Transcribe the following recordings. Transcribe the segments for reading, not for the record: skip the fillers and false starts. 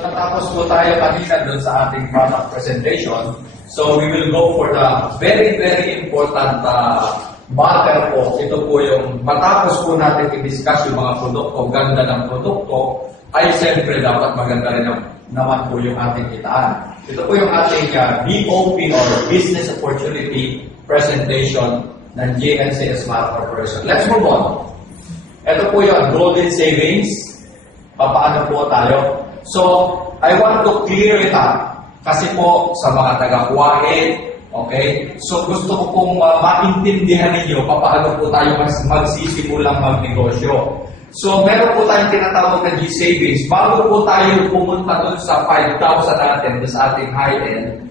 Natapos po tayo kanina doon sa ating product presentation. So we will go for the very, very important matter po. Ito po yung matapos po natin i-discuss yung mga produkto, ganda ng produkto, ay siyempre dapat maganda rin naman po yung ating kitaan. Ito po yung ating BOP or Business Opportunity Presentation ng GNC Smart Corporation. Let's move on. Ito po yung Golden Savings. Paano po tayo? So, I want to clear it up. Kasi po, sa mga taga-Kuwait, okay? So, gusto ko pong maintindihan ninyo paano po tayo magsisimulang magnegosyo. So, meron po tayong tinatawag na G-Savings. Bago po tayo pumunta doon sa 5,000 natin, sa ating high-end,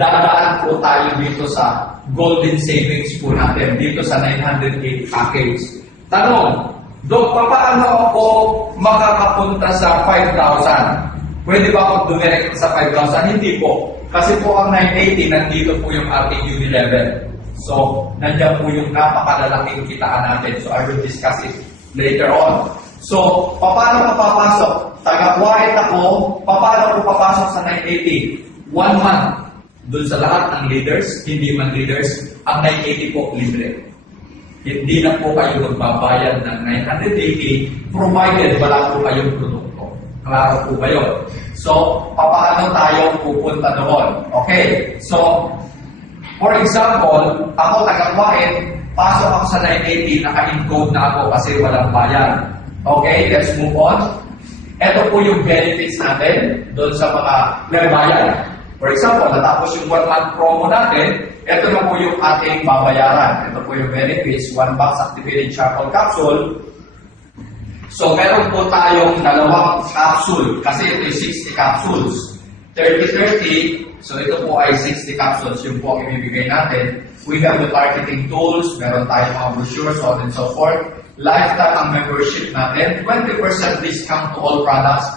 dadaan po tayo dito sa Golden Savings po natin, dito sa 908 package. Tanong, Dok, paano ako makakapunta sa 5,000? Pwede ba ako dumirekta sa 5,000? Hindi po. Kasi po ang 980, nandito po yung ating uni level. So, nandiyan po yung napakalalaking kitaan natin. So, I will discuss it later on. So, paano papasok? Taga-Kuwait ako, paano ko papasok sa 980? 1 month. Doon sa lahat ng leaders, hindi man leaders, ang 980 po libre. Hindi na po kayo magbabayad ng 980 provided wala po kayong produkto. Klaro po ba yun? So, paano tayo pupunta doon? Okay, so, for example, ako taga-Kuwait, pasok ako sa 980, naka-encode na ako kasi walang bayad. Okay, let's move on. Ito po yung benefits natin doon sa mga nagbayad. For example, natapos yung 1 month promo natin, ito na po yung ating babayaran. Ito po yung benefits, 1 box activated charcoal capsule. So, meron po tayong 2 capsule kasi ito yung 60 capsules. 30-30, so ito po ay 60 capsules, yung po ang ibibigay natin. We have the marketing tools, meron tayong mga brochures, so on and so forth. Lifetime ang membership natin, 20% discount to all products,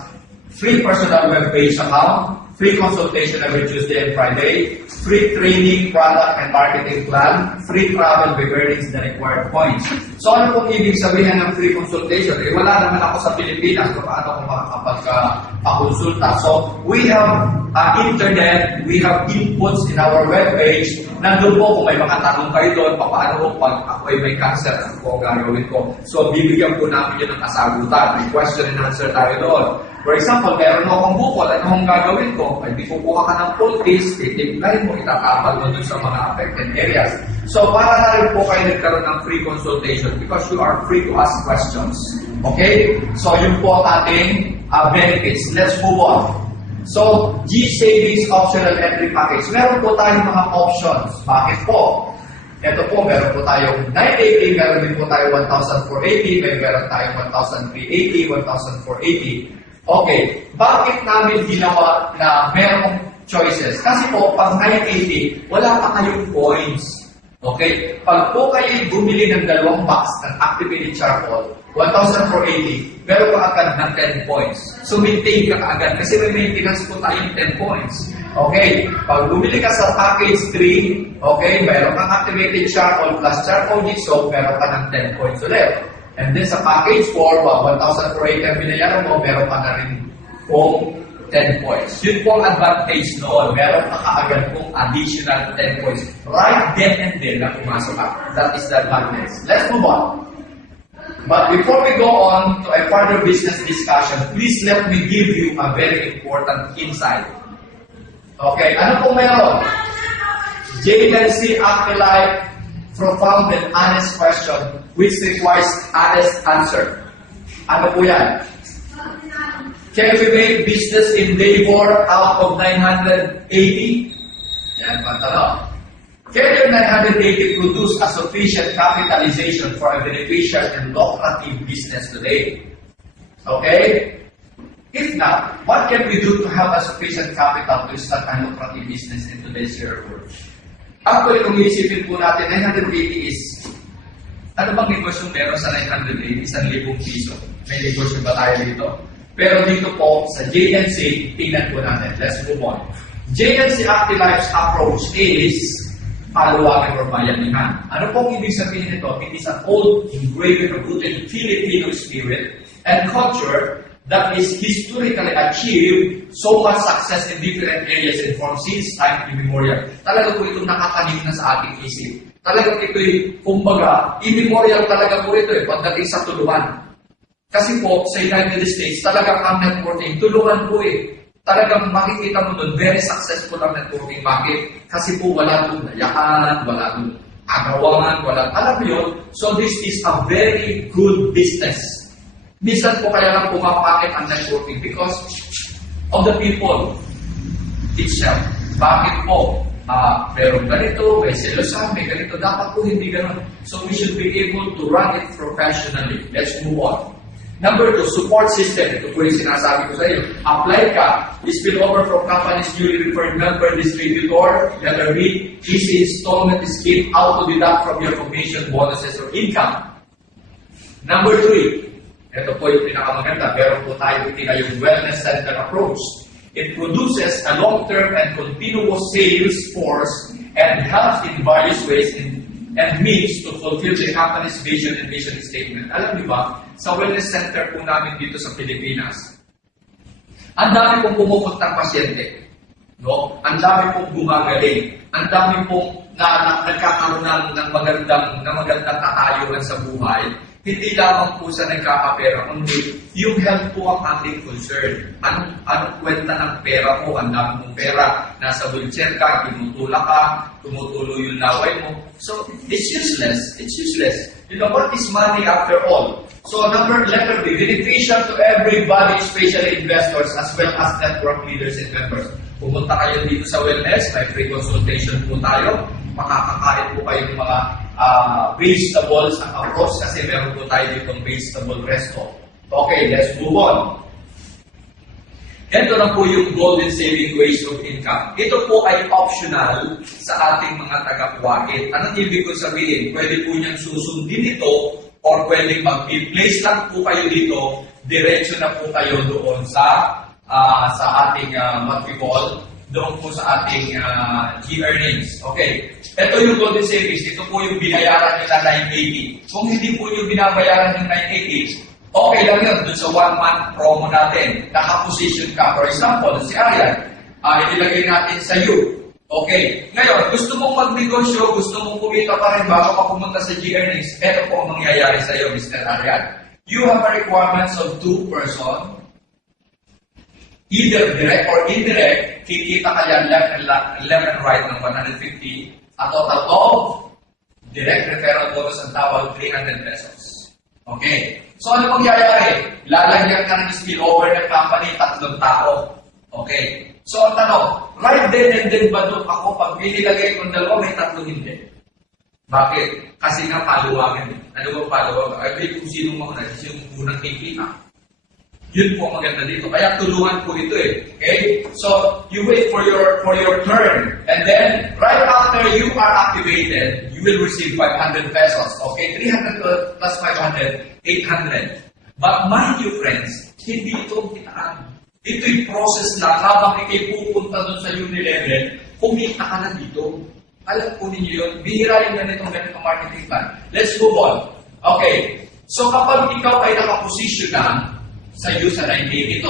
free personal web-page account, free consultation every Tuesday and Friday, free training, product, and marketing plan, free travel by earnings the required points. So ano pong ibig sabihin ng free consultation? Eh, wala naman ako sa Pilipinas, so paano ako makakapagpakonsulta? So we have internet, we have inputs in our webpage. Nandun po kung may mga tanong kayo doon, paano ko pag ako ay may cancer, ano po gagawin ko? So bibigyan po namin yun ng kasagutan. May question and answer tayo doon. For example, meron mo akong bukol, ano akong gagawin ko? Ay, di kukuha ka ng poultice, titiplayin mo, itatapal mo dun sa mga affected areas. So, para na rin po kayo nagkaroon ng free consultation because you are free to ask questions. Okay? So, yun po ating benefits. Let's move on. So, G-Savings Optional Entry Package. Meron po tayong mga options. Bakit po? Ito po, meron po tayong 980, meron din po tayong 1,480, meron tayong 1,380, 1,480. Okay, bakit namin ginawa na merong choices? Kasi po, pag 980, wala pa kayong points. Okay? Pag po kayo bumili ng 2 box ng activated charcoal, 1,480, meron ka agad ng 10 points. So, maintain ka agad kasi may maintenance po tayong 10 points. Okay? Pag bumili ka sa package 3, okay, meron kang activated charcoal plus charcoal jigsaw, meron ka ng 10 points ulit. And then sa package 4, 1,480 ang binayaran mo, meron ka na rin pong 10 points. Yun po ang advantage noon. Meron ka kaagad pong additional 10 points. Right then and then na pumasok ka. That is the advantage. Let's move on. But before we go on to a further business discussion, please let me give you a very important insight. Okay, ano po meron? JNC Actelife profound and honest question which requires honest answer. Ano po yan? Can we make business endeavor out of 980? Yan pa tanong. Can your 980 produce a sufficient capitalization for a beneficial and lucrative business today? Okay? If not, what can we do to have a sufficient capital to start a lucrative business in today's world? Actually, kung iisipin po natin, 980 is, ano bang negosyo meron sa 980? 1,000 piso. May negosyo ba tayo dito? Pero dito po, sa JNC, tingnan po natin. Let's move on. JNC Actilife's approach is paluwagin or bayanihan. Ano pong ibig sabihin nito? It is an old, engraved, rooted Filipino spirit and culture that is historically achieved so much success in different areas and from since time immemorial. Talaga po itong nakatanim na sa ating isip. Talaga ito'y, kumbaga, immemorial talaga po ito pagdating sa tulungan. Kasi po, sa United States, talagang ang networking, tulungan po Talagang makikita mo doon, very successful ang networking. Bakit? Kasi po wala doon nayakan, wala doon agawangan, wala. Alam mo yun? So this is a very good business. Minsan po kaya lang pumapakit ang networking because of the people itself. Bakit po? Pero ganito, may selosan, may ganito. Dapat po hindi ganun. So we should be able to run it professionally. Let's move on. Number 2, support system. Ito po yung sinasabi ko sa iyo. Apply ka. Spillover from company's newly referred member distributor. Letter B, easy installment scheme auto-deduct from your commission, bonuses, or income. Number 3, ito po yung pinakamaganda. Meron po tayo yung wellness center approach. It produces a long-term and continuous sales force and helps in various ways and means to fulfill the company's vision and mission statement. Alam niyo ba, sa wellness center po namin dito sa Pilipinas, ang dami pong pumupuntang pasyente. No? Ang dami pong gumagaling. Ang dami pong nagkakaroon ng magandang tatayuan sa buhay. Hindi lamang po sa nagkakapera, kundi yung health po ang ating concern. Anong kwenta ng pera mo? Ang dami mong pera. Nasa wheelchair ka, tinutulak ka, tumutulo yung laway mo. So, it's useless. It's useless. You know, what is money after all? So, letter B, beneficial to everybody, especially investors, as well as network leaders and members. Pumunta kayo dito sa wellness, may free consultation po tayo. Makakakain po kayo ng mga vegetables ang approach kasi meron po tayo ditong vegetable resto. Okay, let's move on. Ito na po yung golden saving ways of income. Ito po ay optional sa ating mga taga-Kuwait. Anong ibig ko sabihin? Pwede po niyang susundin ito or pwede mag-place lang po kayo dito, diretso na po kayo doon sa ating what we call, doon po sa ating G-earnings. Okay. Ito yung golden savings. Ito po yung binayaran nila 980. Kung hindi po yung binabayaran ng 980, okay lang yun. Doon sa 1 month promo natin, nakaposition ka. For example, si Arian, ilagay natin sa you. Okay. Ngayon, gusto mong magnegosyo, gusto mong kumita pa rin bago ka pumunta sa G-earnings, ito po ang mangyayari sa iyo, Mr. Arian. You have a requirements of 2 person, either direct or indirect, kikita ka yan left and right ng 150, a total of direct referral bonus ang tawag 300 pesos. Okay. So ano mangyayari? Lalagyan ka ng spillover ng company, 3 tao. Okay. So ang tanong, right then and then ba doon ako pag binilagay kong 2, may 3 hindi? Bakit? Kasi nga paluwagan. Ano ba paluwagan? Ay, kung sino mauna, sino unang kikita. Yun po maganda dito. Kaya tulungan po ito Okay? So, you wait for your turn. And then, right after you are activated, you will receive 500 pesos. Okay? 300 plus 500, 800. But mind you, friends, hindi ito kitaan. Ito'y process lang. Habang ikay pupunta dun sa Unilevel, kumita ka na dito. Alam po ninyo yun. Bihira yung ganitong marketing plan. Let's move on. Okay. So, kapag ikaw ay nakaposisyon na, sa iyo sa 98 ito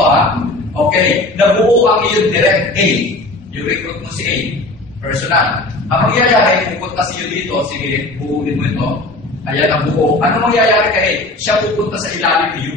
Okay, nabuo ang iyong direct A. Yung recruit mo si A. Personal. Ang mangyayari, pupunta si iyo dito, sige, buuin mo ito. Ayan ang buo. Ano mangyayari kay A? Siya pupunta sa ilalim ni you.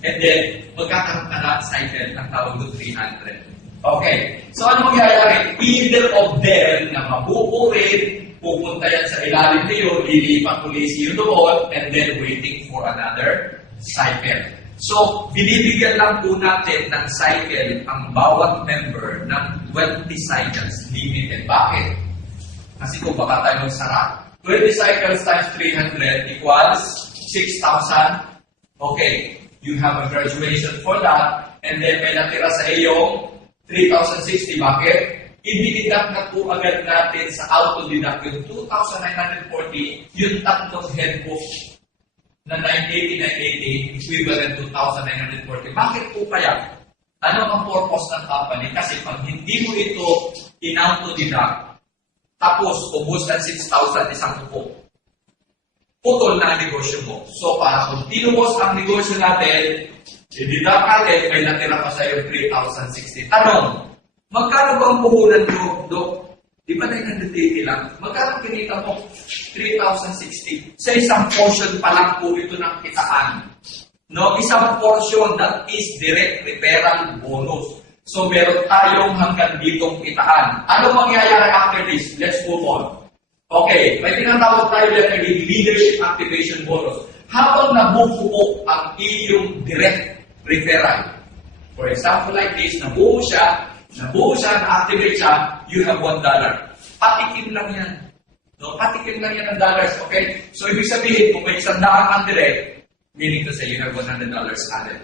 And then, magkakaroon ka na cycle ng tawag doon 300. Okay. So, ano mangyayari? Either of them na mabuo rin, pupunta yan sa ilalim ni you, lilipat ulit si you doon, and then waiting for another cycle. So, binibigyan lang po natin ng cycle ang bawat member ng 20 cycles limited. Bakit? Kasi kung baka tayo magsara. 20 cycles times 300 equals 6,000. Okay, you have a graduation for that. And then may natira sa iyong 3,060. Bakit? I-deduct na po agad natin sa auto-deduct yung 2,940, yung 3 headbook na 980, equivalent to 2,940. Bakit po kaya? Ano ang purpose ng company? Kasi pag hindi mo ito in-auto-deduct, tapos ubos ng 6,000 isang upo, putol na ang negosyo mo. So, para continuous ang negosyo natin, I-deduct natin, may natira pa sa'yo 3,060. Tanong, magkano ba ang puhunan nyo, Dok? Di ba 980 lang? Magkano kinita mo? 3,060. Sa isang portion pa lang po ito ng kitaan. No, isang portion that is direct referral bonus. So, meron tayong hanggang ditong kitaan. Ano mangyayari after this? Let's move on. Okay, may tinatawag tayo dyan ng leadership activation bonus. Habang nabubuo ang iyong direct referral. For example like this, nabuo siya, na-activate siya, you have $1. Patikim lang yan. No? Patikim lang yan ng dollars, okay? So, ibig sabihin, kung may $100 ang direct, meaning to say you have $100 added.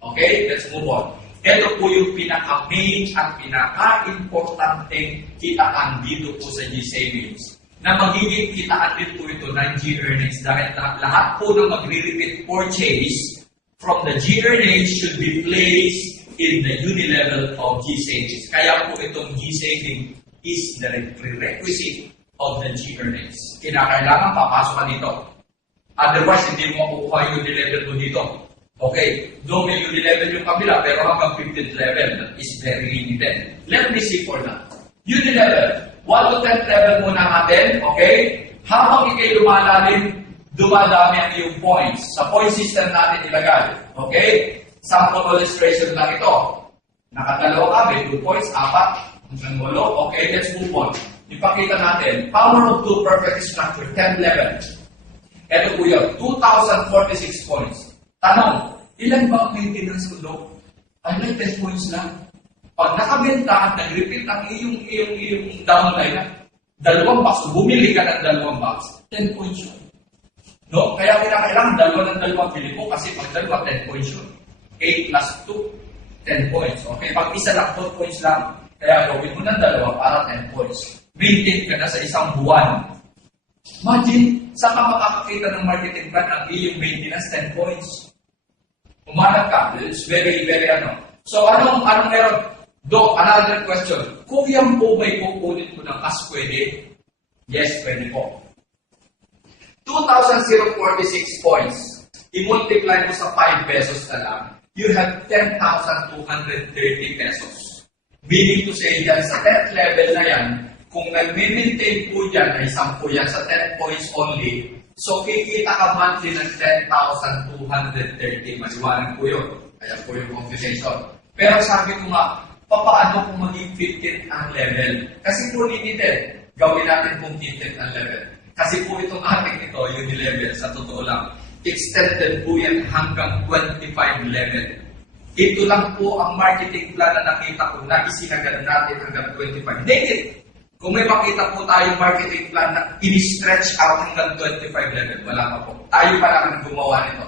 Okay? Let's move on. Ito po yung pinaka-main at pinaka-importanteng kitaan dito po sa G-Savings. Na magiging kitaan din po ito ng G-Earnings dahil lahat po ng magre-repeat purchase from the G-Earnings should be placed in the unilevel of G-Savings. Kaya po itong G-Saving is the prerequisite of the G-Earnings. Kinakailangan papasok ka dito. Otherwise, hindi mo makukuha yung unilevel mo dito. Okay, though may unilevel yung kabila, pero hanggang 15th level, that is very limited. Let me see for that. Unilevel, 1 to 10th level muna natin, okay? Habang ikay lumalalim, dumadami ang iyong points. Sa point system natin ilagay, okay? Sample illustration lang ito. Nakadalawa kami, 2 points, 4, hanggang 8. Okay, let's move on. Ipakita natin, power of 2 perfect structure, 10th level. Ito po yun, 2,046 points. Tanong, ilan ba ang maintenance ko, Dok? Ay, 10 points lang. Pag nakabenta at nag-repeat ang iyong downline, 2 box, bumili ka ng 2 box, 10 points yun. No? Kaya kailangan 2 ng 2 bili mo kasi pag 2, 10 points yun. 8 plus 2, 10 points. Okay, pag isa lang, 4 points lang. Kaya gawin mo ng 2 para 10 points. Maintain ka na sa isang buwan. Imagine, saan ka makakakita ng marketing plan ang iyong maintenance 10 points? Umanap ka. It's very, very So, anong meron? Dok, another question. Kung yan po ba'y kukunin ko ng cash pwede? Yes, pwede po. 2,046 points. I-multiply mo sa 5 pesos na lang. You have 10,230 pesos. Meaning to say, yan sa 10th level na yan, kung nag-maintain po yan, ay 10 yan sa 10 points only, so kikita ka monthly ng 10,230. Maliwanag po yun. Kaya po yung computation. Pero sabi ko nga, papaano kung maging 15th ang level? Kasi po limited. Gawin natin kung 15th ang level. Kasi po itong ating ito, unilevel, sa totoo lang, extended po yan hanggang 25 level. Ito lang po ang marketing plan na nakita ko na isinagad natin hanggang 25. Negative. Kung may makita po tayong marketing plan na in-stretch out hanggang 25 level, wala pa po. Tayo pa lang ang gumawa nito.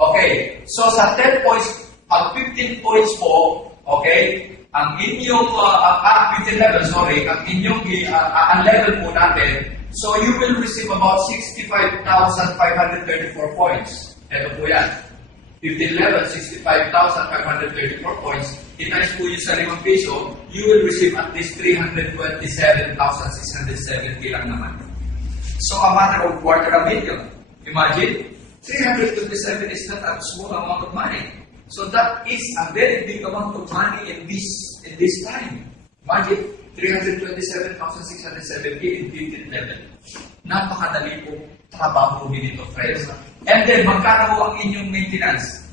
Okay, so sa 10 points, pag 15 points po, okay, ang inyong, 15 level, sorry, ang inyong, ang level po natin, so you will receive about 65,534 points. Ito po yan. 15 level, 65,534 points. I-times po yun sa 5 piso, you will receive at least 327,670 lang naman. So a matter of $250,000. Imagine, 327 is not a small amount of money. So that is a very big amount of money in this time. Imagine, 327,670 in 15th level. Napakadali po trabaho nito, friends. And then, magkano ang inyong maintenance?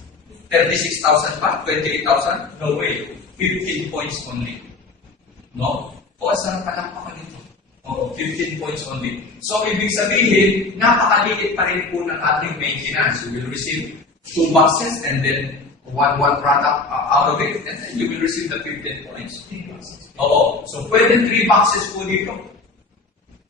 36,000 ba? 28,000? No way. 15 points only. No? O, saan palakpakan nito? O, 15 points only. So, ibig sabihin, napakaliit pa rin po ng ating maintenance. You will receive 2 boxes and then one product out of it, and then you will receive the 15 points. Oo. So, pwede 3 boxes po dito.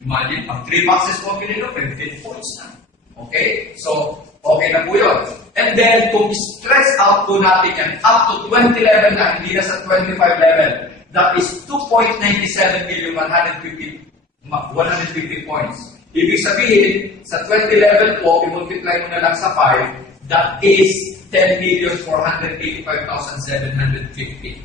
Imagine, pag 3 boxes po pinito, 15 points na. Okay? So, okay na po yun. And then, kung stress out po natin yan, up to 20 level na, hindi na sa 25 level, that is 2.97,150 points. Ibig sabihin, sa 20 level po, i-multiply mo na lang sa 5, that is 10,485,750.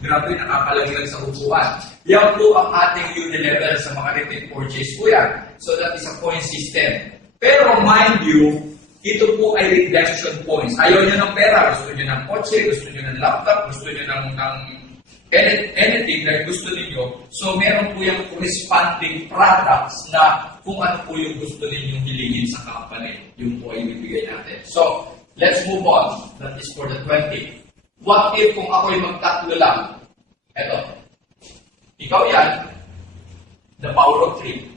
Grabe, nakakalaglag sa upuan. Yan po ang ating unilevel sa mga repeat purchase po yan. So that is a point system. Pero mind you, ito po ay redemption points. Ayaw nyo ng pera, gusto nyo ng kotse, gusto nyo ng laptop, gusto nyo ng anything na gusto niyo. So, meron po yung corresponding products na kung ano po yung gusto ninyong hilingin sa company. Yung po ay bibigay natin. So, let's move on. That is for the 20. What if kung ako'y magtatlo lang? Eto. Ikaw yan, the power of 3.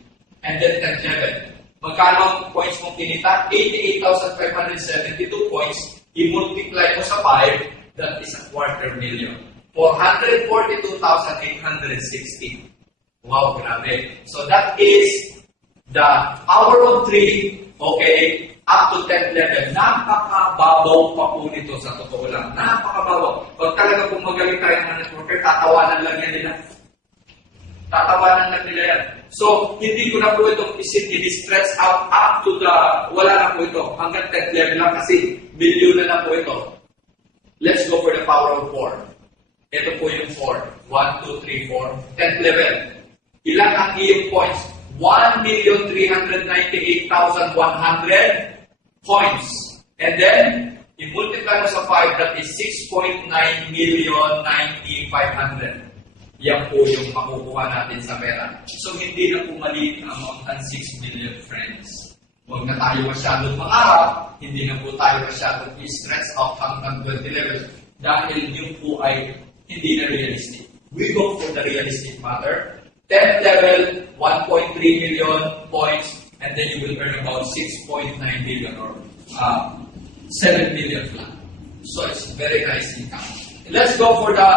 And then 10 Magkano ang points mong kinita? 88,572 points. I-multiply mo sa 5, that is a 250,000. 442,860. Wow, grabe. So that is the power of 3, okay, up to 10th level. Napakababaw pa po nito sa totoo lang. Napakababaw. Pag talaga kung magaling tayo ng networker, tatawanan lang yan nila. Tatawanan lang nila yan. So, hindi ko na po itong i-stretch out up to the, wala na po ito. Hanggang 10th level lang kasi billion na po ito. Let's go for the power of 4. Ito po yung 4. 1, 2, 3, 4. 10th level. Ilan ang iyong points? 1,398,100 points. And then, i-multiply mo sa 5, that is 6.9,090,500. Yan po yung makukuha natin sa pera. So, hindi na po maliit ang amount ng 6 million friends. Huwag na tayo masyadong mangarap, hindi na po tayo masyadong i-stretch out hanggang 20 levels dahil yung po ay hindi na realistic. We go for the realistic matter. 10th level, 1.3 million points, and then you will earn about 6.9 million or 7 million flat. So, it's very nice income. Let's go for the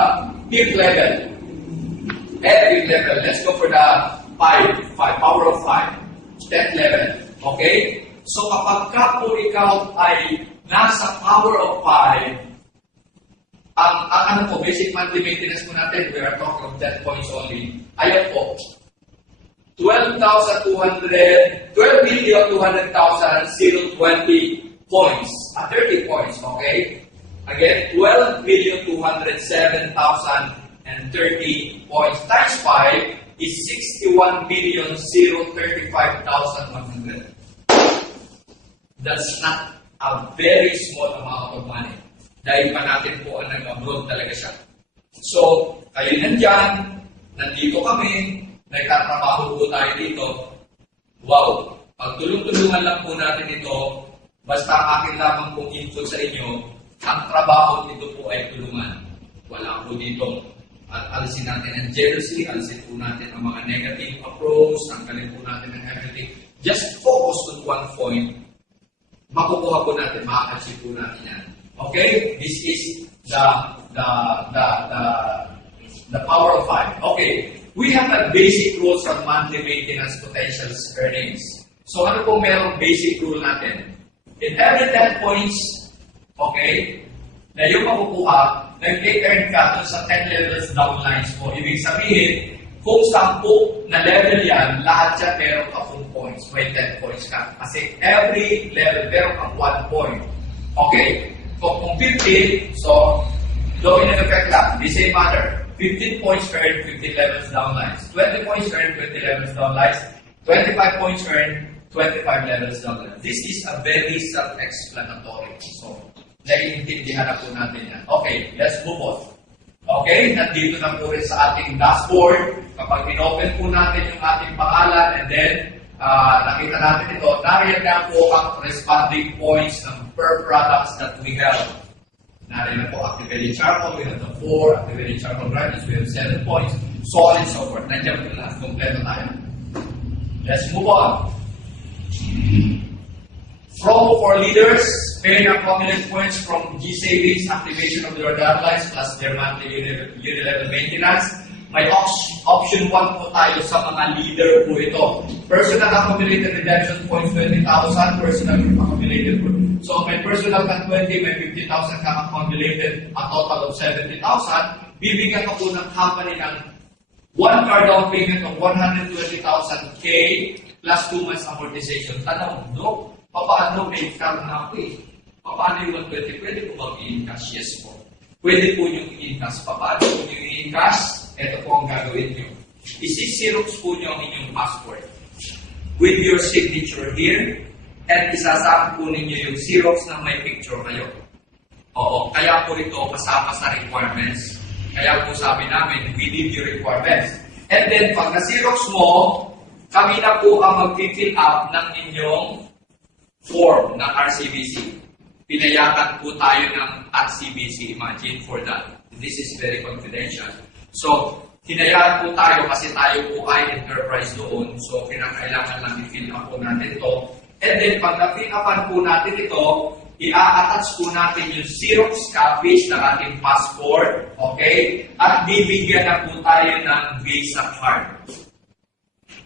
5th level. Let's go for the 5, power of 5, 10th level. Okay? So kapag ka po ikaw ay nasa power of 5, ang basic monthly maintenance po natin, we are talking of 10 points only. Ayan po, 12,200,000 points. 30 points, okay? Again, 12,207,030 points times 5 is 61,035,100. That's not a very small amount of money. Dahil pa natin po ang nag-abroad talaga siya. So, kayo nandyan, nandito kami, nagtatrabaho po tayo dito. Wow! Pag tulong-tulungan lang po natin ito, basta akin lamang pong input sa inyo, ang trabaho nito po ay tulungan. Wala po dito. At alisin natin ang jealousy, alisin po natin ang mga negative approach, tanggalin po natin ang everything. Just focus on one point. Makukuha po natin, makaka-achieve po natin yan. Okay? This is the power of 5. Okay. We have a basic rules on monthly maintenance potentials earnings. So ano po merong basic rule natin? In every 10 points, okay, na yung makukuha, nag-earn ka dun sa 10 levels downlines mo. Ibig sabihin, kung 10 na level yan, lahat yan meron ka 4 points. May 10 points ka. Kasi every level meron ka 1 point. Okay. Kung 15, so, domino effect lang. The same matter. 15 points earned, 15 levels downlines. 20 points earned, 20 levels downlines. 25 points earned, 25 levels downlines. This is a very self-explanatory. So, naiintindihan na po natin yan. Okay, let's move on. Okay, nandito na po rin sa ating dashboard. Kapag in-open po natin yung ating pangalan and then nakita natin ito, nariyan na po ang corresponding points ng per products that we have. Nariyan na po activated charcoal, we have the 4, activated charcoal brightness, we have 7 points, so on and so forth. Nandiyan po lahat, kompleto tayo. Let's move on. Promo for leaders, paying accumulated points from G-Savings, activation of their downlines, plus their monthly unit-level maintenance. May option 1 po tayo sa mga leader po ito. Personal accumulated redemption points, 20,000. Personal accumulated points. So, may personal ka 20, may 50,000 ka accumulated, a total of 70,000. Bibigyan ka po ng company ng 1 car down payment of 120,000 K plus 2 months amortization. Tanong, no? Paano may car na ako eh? Paano yung 120? Pwede po bang i-encash? Yes po. Pwede po yung i-encash. Paano po yung i-encash? Ito po ang gagawin nyo. Isi-xerox po nyo ang inyong passport with your signature here and isasama po ninyo yung Xerox na may picture kayo. Oo, kaya po ito kasama sa requirements. Kaya po sabi namin, we need your requirements. And then, pag na-Xerox mo, kami na po ang mag-fill up ng inyong form ng RCBC. Pinayakan po tayo ng at CBC, imagine for that. This is very confidential. So, hinayaan po tayo kasi tayo po ay enterprise doon. So, kinakailangan lang i-fill up po natin ito. And then, pag na-fill upan po natin ito, i-attach po natin yung Xerox copies ng ating passport. Okay? At bibigyan na po tayo ng Visa card.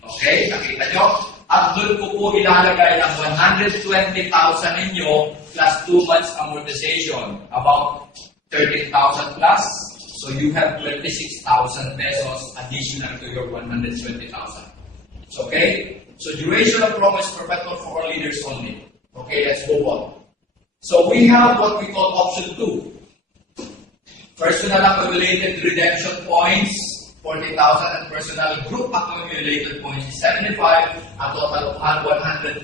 Okay? Nakita nyo? At doon ko po ilalagay ang 120,000 ninyo plus 2 months amortization. About 13,000 plus. So you have 26,000 pesos additional to your 120,000. Okay? So duration of promise perpetual for all leaders only. Okay, let's move on. So we have what we call option 2. Personal accumulated redemption points, 40,000, and personal group accumulated points is 75, a total of 150,000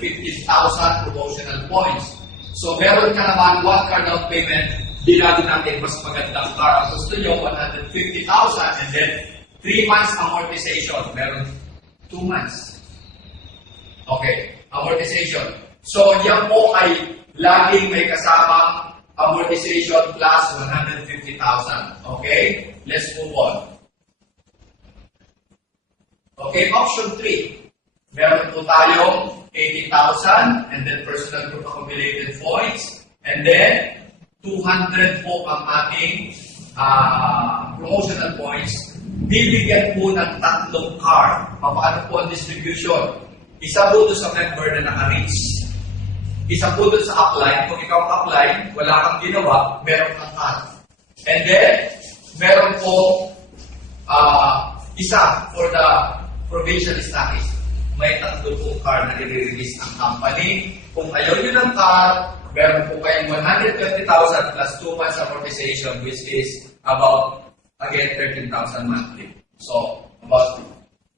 promotional points. So meron ka naman 1 card down payment, dinalo natin mas magandang car. Ang gusto nyo, 150,000 and then 3 months amortization. Meron 2 months. Okay, amortization. So yan po ay laging may kasamang amortization plus 150,000. Okay, let's move on. Okay, option 3. Meron po tayong 80,000 and then personal group accumulated points and then 200 po ang ating promotional points. Bibigyan po ng 3 card. Paano po ang distribution? Isa po doon sa member na naka-reach. Isa po doon sa upline. Kung ikaw upline, wala kang ginawa, meron kang card. And then, meron po isa for the provincial status. May 3 po card na i-release ng company. Kung ayaw nyo ng card, meron po kayong 120,000 plus 2 months amortization, which is about, again, 13,000 monthly. So, about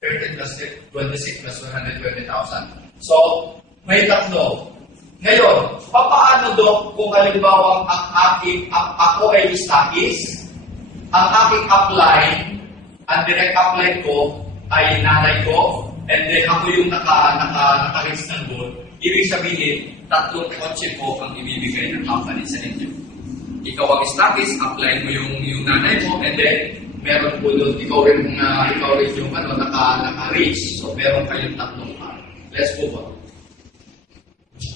13 plus 26 plus 120,000. So, may 3. Ngayon, paano Dok kung halimbawa ako ay status, ang aking upline, ang direct upline ko ay nanay ko, and then ako yung naka-reach ng goal, ibig sabihin, 3 kotse po ang ibibigay ng company sa inyo. Ikaw ang status, upline mo yung nanay mo, and then meron po doon, ikaw rin yung naka-reach. So, meron kayong 3 card. Let's move on.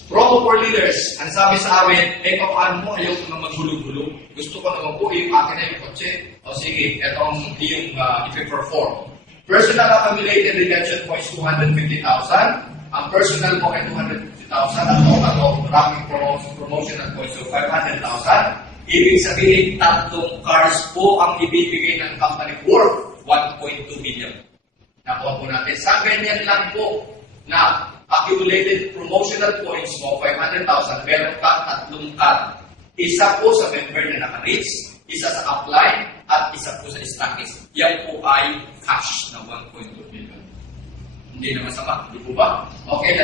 Promo for leaders. Ang sabi sa amin, paano mo, ayaw ko na maghulog-hulog. Gusto ko naman po, yung akin na yung kotse. O sige, itong yung i-perform. Personal accumulated redemption points, 250,000. Ang personal po ay 250,000. Ang total of ranking promotional points, so 500,000. Ibig sabihin, 3 cars po ang ibibigay ng company worth 1.2 million. Nakuha po natin. Sa ganyan lang po na accumulated promotional points mo, 500,000, meron ka 3 card. Isa po sa member na naka-reach, isa sa upline, at isa po sa status. Yan po ay cash na 1.2 million. Hindi naman sama, di po ba? Okay.